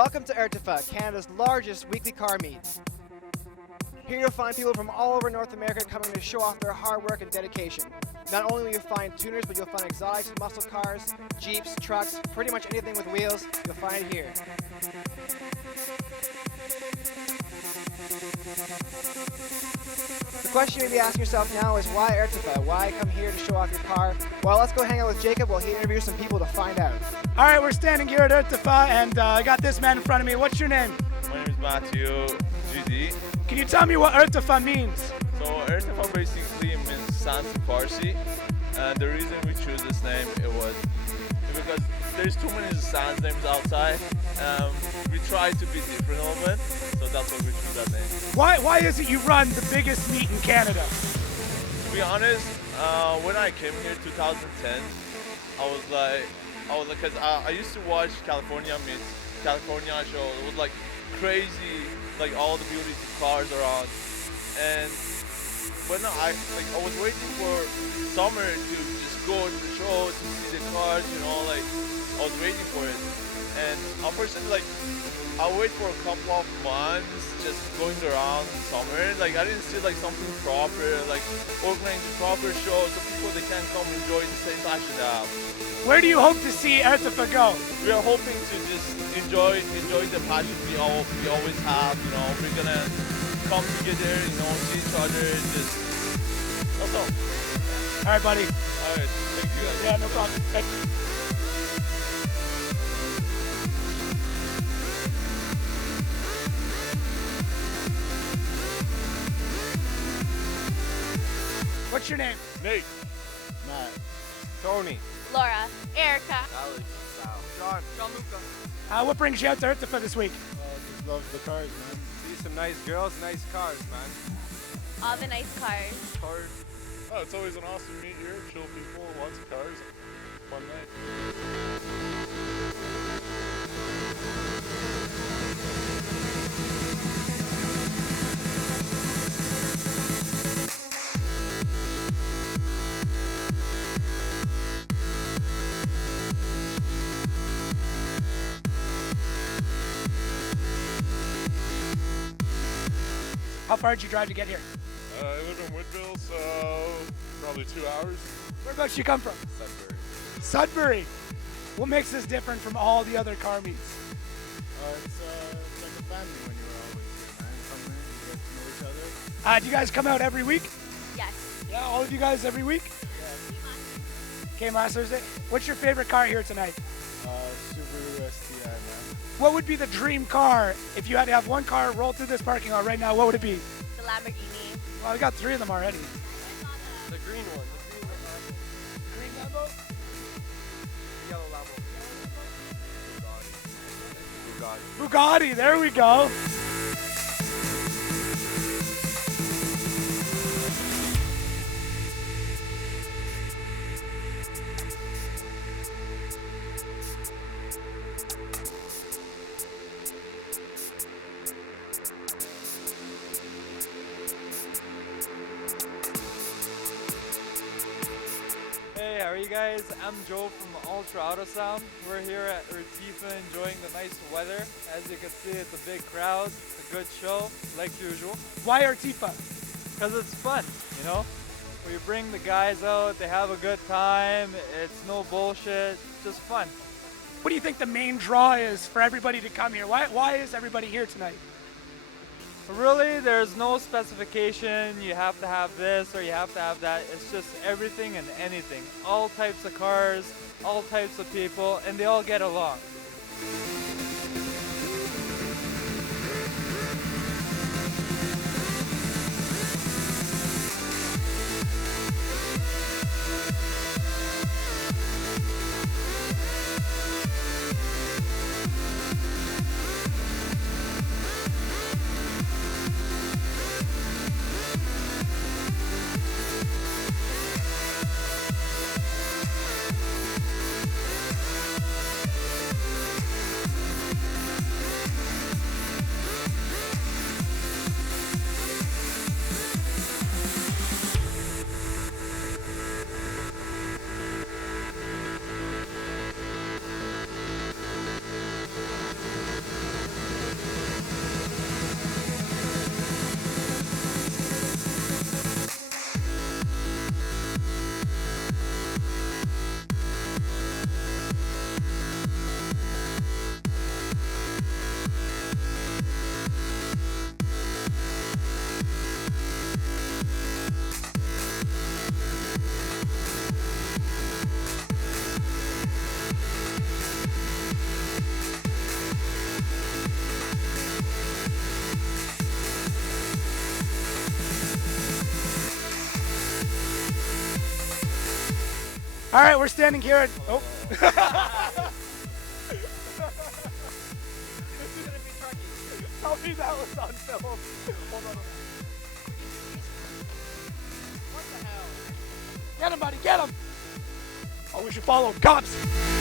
Welcome to Ertefa, Canada's largest weekly car meet. Here you'll find people from all over North America coming to show off their hard work and dedication. Not only will you find tuners, but you'll find exotics, muscle cars, jeeps, trucks, pretty much anything with wheels, you'll find it here. The question you may be asking yourself now is why Ertefa? Why come here to show off your car? Well, let's go hang out with Jacob while he interviews some people to find out. All right, we're standing here at Ertefa, and I got this man in front of me. What's your name? My name is Matthew GD. Can you tell me what Ertefa means? So Ertefa basically means sans Farsi, and the reason we choose this name was because there's too many sans names outside. We try to be different a little bit, so that's why we choose that name. Why is it you run the biggest meet in Canada? To be honest, when I came here 2010, I was like, because I used to watch California meets, California show. It was like crazy, like all the beautiful cars around. And when I was waiting for summer to just go to the show to see the cars, like I was waiting for it. And unfortunately, I wait for a couple of months just going around in summer. Like I didn't see like something proper, like organizing proper shows so people they can come enjoy the same passion they have. Where do you hope to see Ertefa go? We are hoping to just enjoy the passion we always have. We're gonna come together, see each other, just that's all. All right, buddy. All right, thank you guys. Yeah, no problem. What's your name? Nate. Matt. Tony. Laura. Erica. Alex. John. Gianluca. What brings you out to Ertefa this week? Just love the cars, man. See some nice girls, nice cars, man. All the nice cars. Cars. Oh, it's always an awesome meet here. Chill people, lots of cars. Fun night. How far did you drive to get here? I live in Woodville, so probably 2 hours. Whereabouts you come from? Sudbury. Sudbury. What makes this different from all the other car meets? It's like a family when you're always here, man. Come in, you get to know each other. Do you guys come out every week? Yes. Yeah, all of you guys every week? Came last Thursday. What's your favorite car here tonight? Subaru STI, man. What would be the dream car if you had to have one car roll through this parking lot right now? What would it be? The Lamborghini. Well, we got 3 of them already. The green one. Green Lambo? The yellow Lambo. Bugatti. There we go. Hey, how are you guys? I'm Joe from Ultra Auto Sound. We're here at Ertefa enjoying the nice weather. As you can see, it's a big crowd, it's a good show, like usual. Why Ertefa? Because it's fun, We bring the guys out, they have a good time, it's no bullshit, just fun. What do you think the main draw is for everybody to come here? Why is everybody here tonight? Really, there's no specification, you have to have this or you have to have that. It's just everything and anything. All types of cars, all types of people, and they all get along. All right, we're standing here at. Oh. Tell me that was on film. Hold on. What the hell? Get him, buddy, get him! Oh, we should follow cops.